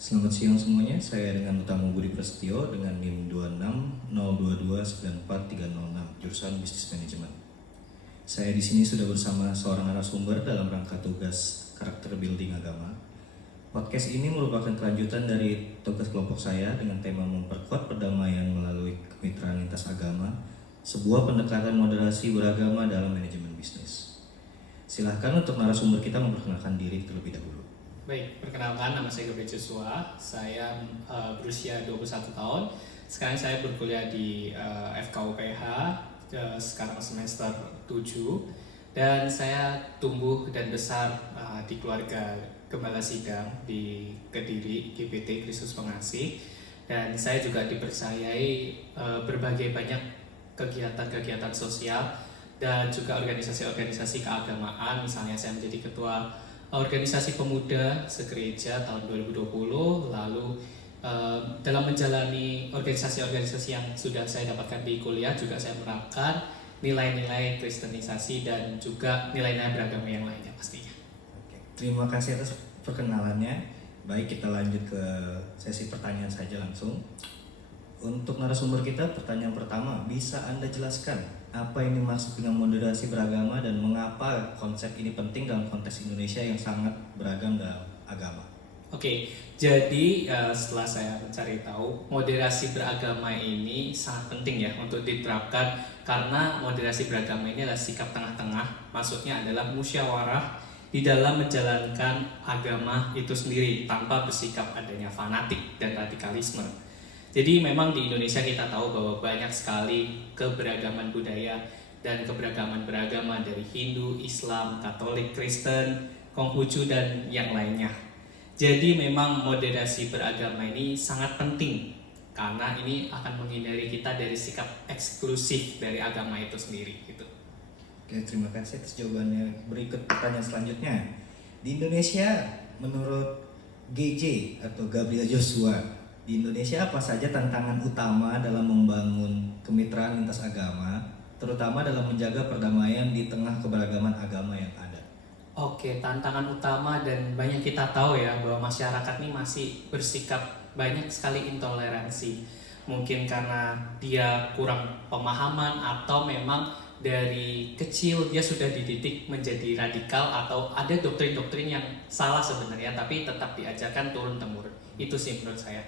Selamat siang semuanya, saya dengan Utama Budi Prasetyo dengan NIM 260229436 jurusan Bisnis Manajemen. Saya di sini sudah bersama seorang narasumber dalam rangka tugas karakter building agama. Podcast ini merupakan kelanjutan dari tugas kelompok saya dengan tema memperkuat perdamaian melalui kemitraan lintas agama, sebuah pendekatan moderasi beragama dalam manajemen bisnis. Silahkan untuk narasumber kita memperkenalkan diri terlebih dahulu. Baik, perkenalkan nama saya Gabriel Joshua. Saya berusia 21 tahun. Sekarang saya berkuliah di FKUPH, sekarang semester 7. Dan saya tumbuh dan besar di keluarga Gembala Sidang di Kediri, GPT Kristus Pengasih. Dan saya juga dipercayai berbagai banyak kegiatan-kegiatan sosial dan juga organisasi-organisasi keagamaan. Misalnya saya menjadi ketua organisasi pemuda segereja tahun 2020, lalu dalam menjalani organisasi-organisasi yang sudah saya dapatkan di kuliah juga saya menerapkan nilai-nilai kristenisasi dan juga nilai-nilai beragama yang lainnya pastinya. Oke, terima kasih atas perkenalannya. Baik, kita lanjut ke sesi pertanyaan saja langsung. Untuk narasumber kita, pertanyaan pertama, bisa Anda jelaskan apa ini maksud dengan moderasi beragama dan mengapa konsep ini penting dalam konteks Indonesia yang sangat beragam dalam agama? Oke, jadi setelah saya mencari tahu, moderasi beragama ini sangat penting ya untuk diterapkan karena moderasi beragama ini adalah sikap tengah-tengah, maksudnya adalah musyawarah di dalam menjalankan agama itu sendiri tanpa bersikap adanya fanatik dan radikalisme. Jadi memang di Indonesia kita tahu bahwa banyak sekali keberagaman budaya dan keberagaman beragama dari Hindu, Islam, Katolik, Kristen, Konghucu, dan yang lainnya. Jadi memang moderasi beragama ini sangat penting karena ini akan menghindari kita dari sikap eksklusif dari agama itu sendiri gitu. Oke, terima kasih atas jawabannya. Berikut pertanyaan selanjutnya. Di Indonesia, menurut GJ atau Gabriel Joshua, di Indonesia apa saja tantangan utama dalam membangun kemitraan lintas agama, terutama dalam menjaga perdamaian di tengah keberagaman agama yang ada? Oke, tantangan utama dan banyak kita tahu ya bahwa masyarakat ini masih bersikap banyak sekali intoleransi. Mungkin karena dia kurang pemahaman atau memang dari kecil dia sudah dididik menjadi radikal atau ada doktrin-doktrin yang salah sebenarnya tapi tetap diajarkan turun-temurun. Itu sih menurut saya.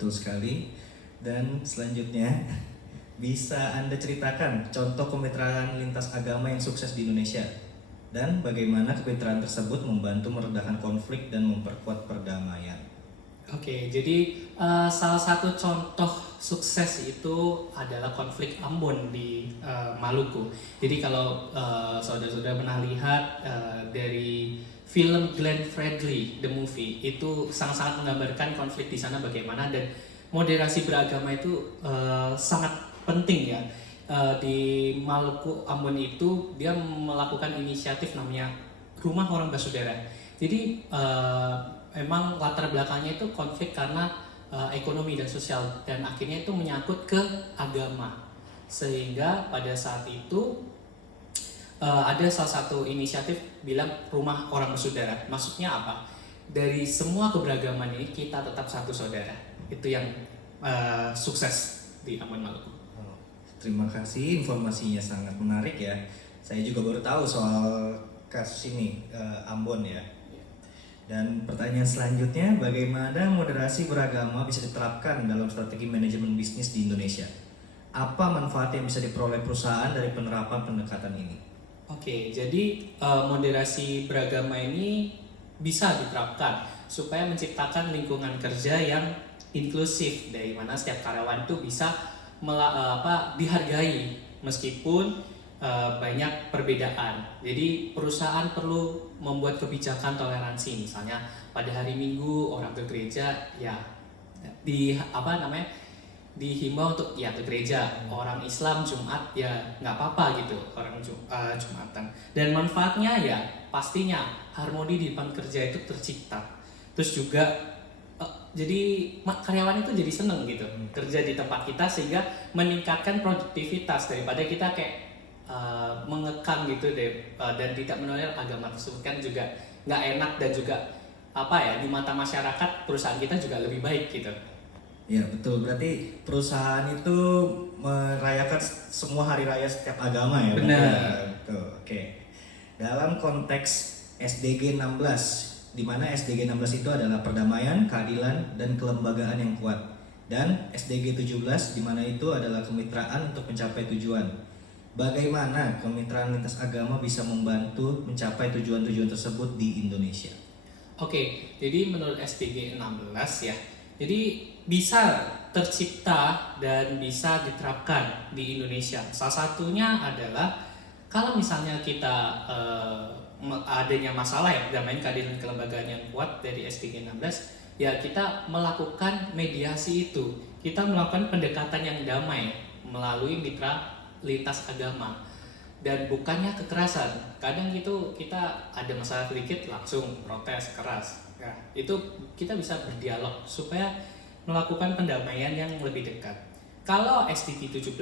Betul sekali. Dan selanjutnya, bisa Anda ceritakan contoh kemitraan lintas agama yang sukses di Indonesia? Dan bagaimana kemitraan tersebut membantu meredakan konflik dan memperkuat perdamaian? Oke, jadi salah satu contoh sukses itu adalah konflik Ambon di Maluku. Jadi kalau saudara-saudara pernah lihat dari film Glenn Fredly, The Movie, itu sangat-sangat menggambarkan konflik di sana bagaimana dan moderasi beragama itu sangat penting ya. Di Maluku Ambon itu dia melakukan inisiatif namanya Rumah Orang Basudara. Jadi emang latar belakangnya itu konflik karena ekonomi dan sosial dan akhirnya itu menyangkut ke agama sehingga pada saat itu ada salah satu inisiatif bilang Rumah Orang Bersaudara. Maksudnya apa? Dari semua keberagaman ini kita tetap satu saudara. Itu yang sukses di Ambon Maluku. Terima kasih, informasinya sangat menarik ya. Saya juga baru tahu soal kasus ini, Ambon ya. Dan pertanyaan selanjutnya, bagaimana moderasi beragama bisa diterapkan dalam strategi manajemen bisnis di Indonesia? Apa manfaat yang bisa diperoleh perusahaan dari penerapan pendekatan ini? Oke, jadi moderasi beragama ini bisa diterapkan supaya menciptakan lingkungan kerja yang inklusif, dari mana setiap karyawan itu bisa dihargai meskipun banyak perbedaan. Jadi perusahaan perlu membuat kebijakan toleransi, misalnya pada hari Minggu orang ke gereja ya dihimbau untuk ya ke gereja. Orang Islam Jumat ya nggak apa-apa gitu, orang Jumatan. Dan manfaatnya ya pastinya harmoni di depan kerja itu tercipta. Terus juga jadi karyawan itu jadi seneng gitu kerja di tempat kita sehingga meningkatkan produktivitas daripada kita kayak mengekang gitu deh dan tidak menolak agama tersebut kan juga nggak enak dan juga di mata masyarakat perusahaan kita juga lebih baik gitu. Ya betul, berarti perusahaan itu merayakan semua hari raya setiap agama ya? Benar. Ya? Betul, oke. Dalam konteks SDG 16, di mana SDG 16 itu adalah perdamaian, keadilan, dan kelembagaan yang kuat. Dan SDG 17 di mana itu adalah kemitraan untuk mencapai tujuan. Bagaimana kemitraan lintas agama bisa membantu mencapai tujuan-tujuan tersebut di Indonesia? Oke, jadi menurut SDG 16 ya, jadi bisa tercipta dan bisa diterapkan di Indonesia. Salah satunya adalah kalau misalnya kita adanya masalah ya, perdamaian, keadilan, kelembagaan yang kuat dari SDG 16, ya kita melakukan mediasi itu. Kita melakukan pendekatan yang damai melalui mitra lintas agama. Dan bukannya kekerasan. Kadang itu kita ada masalah sedikit langsung protes keras. Ya, itu kita bisa berdialog supaya melakukan pendamaian yang lebih dekat. Kalau SDG 17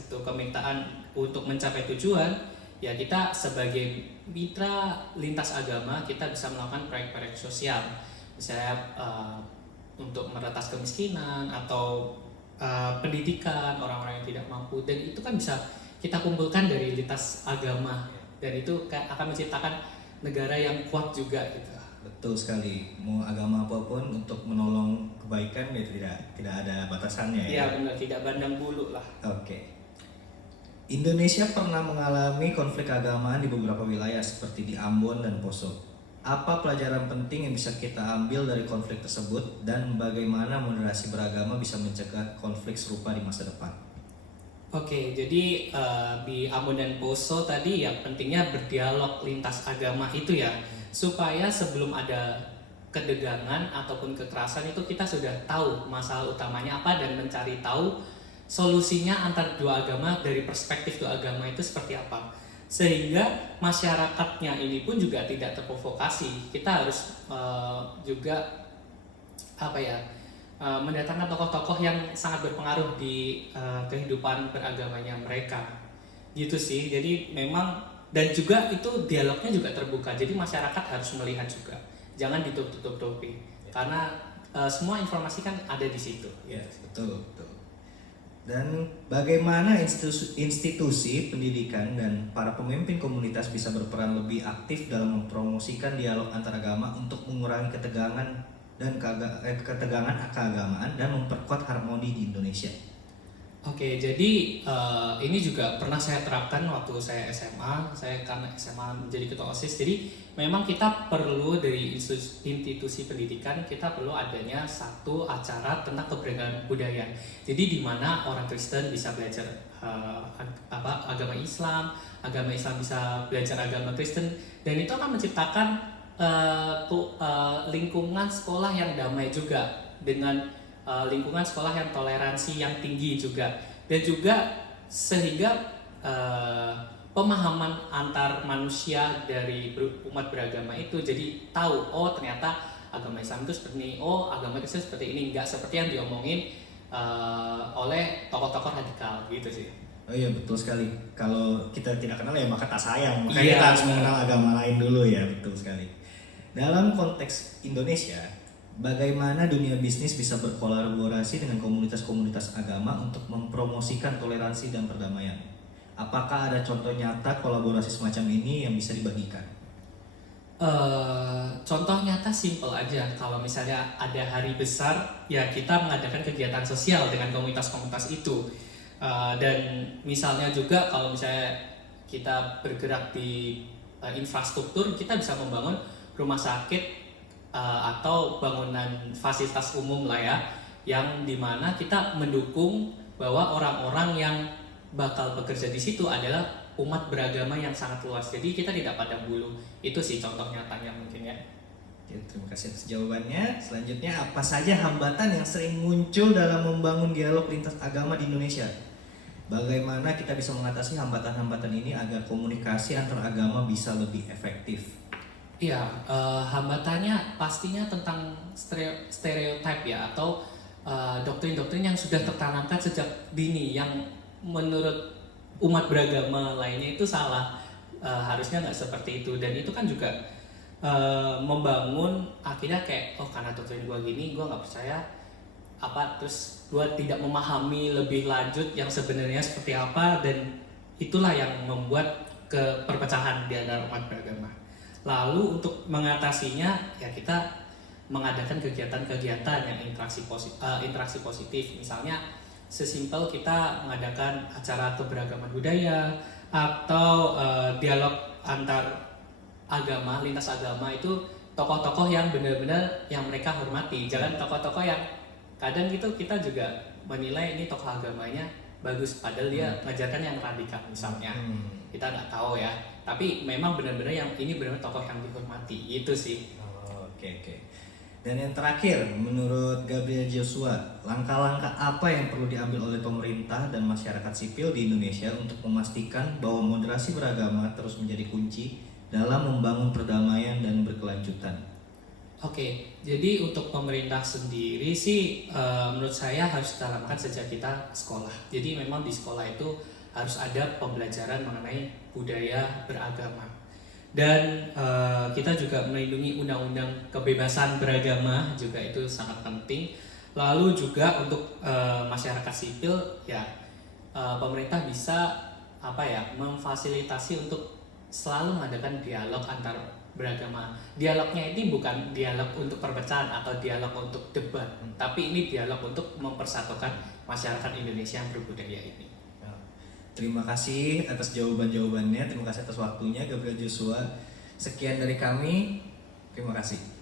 itu kemintaan untuk mencapai tujuan, ya kita sebagai mitra lintas agama kita bisa melakukan proyek-proyek sosial. Misalnya untuk meretas kemiskinan atau pendidikan orang-orang yang tidak mampu, dan itu kan bisa kita kumpulkan dari lintas agama, dan itu akan menciptakan negara yang kuat juga gitu. Betul sekali, mau agama apapun untuk menolong kebaikan ya tidak ada batasannya ya. Iya benar, tidak pandang bulu lah. Oke. Indonesia pernah mengalami konflik keagamaan di beberapa wilayah seperti di Ambon dan Poso. Apa pelajaran penting yang bisa kita ambil dari konflik tersebut dan bagaimana moderasi beragama bisa mencegah konflik serupa di masa depan? Oke, jadi di Ambon dan Poso tadi ya pentingnya berdialog lintas agama itu ya, supaya sebelum ada kedegangan ataupun kekerasan itu kita sudah tahu masalah utamanya apa dan mencari tahu solusinya antar dua agama dari perspektif dua agama itu seperti apa. Sehingga masyarakatnya ini pun juga tidak terprovokasi. Kita harus juga mendatangkan tokoh-tokoh yang sangat berpengaruh di kehidupan beragamanya mereka. Gitu sih. Jadi memang dan juga itu dialognya juga terbuka. Jadi masyarakat harus melihat juga. Jangan ditutup-tutupi. Karena semua informasi kan ada di situ. Ya, betul. Dan bagaimana institusi pendidikan dan para pemimpin komunitas bisa berperan lebih aktif dalam mempromosikan dialog antaragama untuk mengurangi ketegangan keagamaan dan memperkuat harmoni di Indonesia. Oke, jadi ini juga pernah saya terapkan waktu saya SMA. Saya karena SMA menjadi ketua OSIS, jadi memang kita perlu dari institusi pendidikan kita perlu adanya satu acara tentang keberagaman budaya. Jadi di mana orang Kristen bisa belajar agama Islam bisa belajar agama Kristen, dan itu akan menciptakan lingkungan sekolah yang damai juga dengan lingkungan sekolah yang toleransi yang tinggi juga, dan juga sehingga pemahaman antar manusia dari umat beragama itu jadi tahu ternyata agama Islam itu seperti ini, agama Kristen seperti ini, nggak seperti yang diomongin oleh tokoh-tokoh radikal gitu sih. Oh iya betul sekali. Kalau kita tidak kenal ya maka tak sayang. Makanya kita harus mengenal agama lain dulu ya, betul sekali. Dalam konteks Indonesia, bagaimana dunia bisnis bisa berkolaborasi dengan komunitas-komunitas agama untuk mempromosikan toleransi dan perdamaian? Apakah ada contoh nyata kolaborasi semacam ini yang bisa dibagikan? Contoh nyata simple aja. Kalau misalnya ada hari besar, ya kita mengadakan kegiatan sosial dengan komunitas-komunitas itu. Dan misalnya juga kalau misalnya kita bergerak di infrastruktur, kita bisa membangun rumah sakit atau bangunan fasilitas umum lah ya, yang dimana kita mendukung bahwa orang-orang yang bakal bekerja di situ adalah umat beragama yang sangat luas. Jadi kita tidak pandang bulu. Itu sih contoh nyatanya mungkin ya. Oke, terima kasih atas jawabannya. Selanjutnya, apa saja hambatan yang sering muncul dalam membangun dialog lintas agama di Indonesia? Bagaimana kita bisa mengatasi hambatan-hambatan ini agar komunikasi antar agama bisa lebih efektif? Iya, hambatannya pastinya tentang stereotip ya, atau doktrin-doktrin yang sudah tertanamkan sejak dini yang menurut umat beragama lainnya itu salah. Harusnya nggak seperti itu, dan itu kan juga membangun akhirnya kayak oh karena doktrin gue gini gue nggak percaya terus gue tidak memahami lebih lanjut yang sebenarnya seperti apa, dan itulah yang membuat perpecahan di antara umat beragama. Lalu untuk mengatasinya ya kita mengadakan kegiatan-kegiatan yang interaksi positif, misalnya sesimpel kita mengadakan acara keberagaman budaya atau dialog antar agama, lintas agama, itu tokoh-tokoh yang benar-benar yang mereka hormati, jangan tokoh-tokoh yang kadang gitu kita juga menilai ini tokoh agamanya bagus padahal dia mengajarkan yang radikal misalnya. Kita nggak tahu ya, tapi memang benar-benar yang ini benar-benar tokoh yang dihormati, itu sih. Oke. Dan yang terakhir, menurut Gabriel Joshua, langkah-langkah apa yang perlu diambil oleh pemerintah dan masyarakat sipil di Indonesia untuk memastikan bahwa moderasi beragama terus menjadi kunci dalam membangun perdamaian dan berkelanjutan? Oke, jadi untuk pemerintah sendiri sih menurut saya harus ditanamkan sejak kita sekolah. Jadi memang di sekolah itu harus ada pembelajaran mengenai budaya beragama. Dan kita juga melindungi undang-undang kebebasan beragama juga itu sangat penting. Lalu juga untuk masyarakat sipil ya pemerintah bisa memfasilitasi untuk selalu mengadakan dialog antar beragama. Dialognya ini bukan dialog untuk perpecahan atau dialog untuk debat, tapi ini dialog untuk mempersatukan masyarakat Indonesia yang berbudaya ini. Terima kasih atas jawaban-jawabannya, terima kasih atas waktunya Gabriel Joshua. Sekian dari kami, terima kasih.